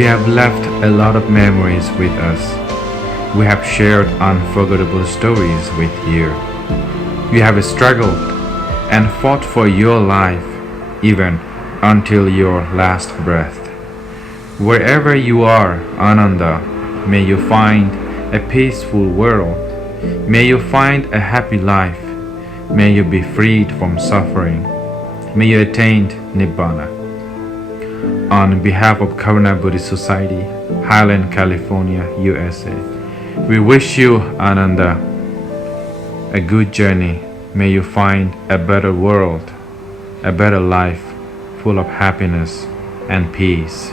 You have left a lot of memories with us. We have shared unforgettable stories with you. You have struggled and fought for your life, even until your last breath. Wherever you are, Ananda, may you find a peaceful world. May you find a happy life. May you be freed from suffering. May you attain Nibbana. On behalf of Karuna Buddhist Society, Highland, California, USA, we wish you, Ananda, a good journey. May you find a better world, a better life full of happiness and peace.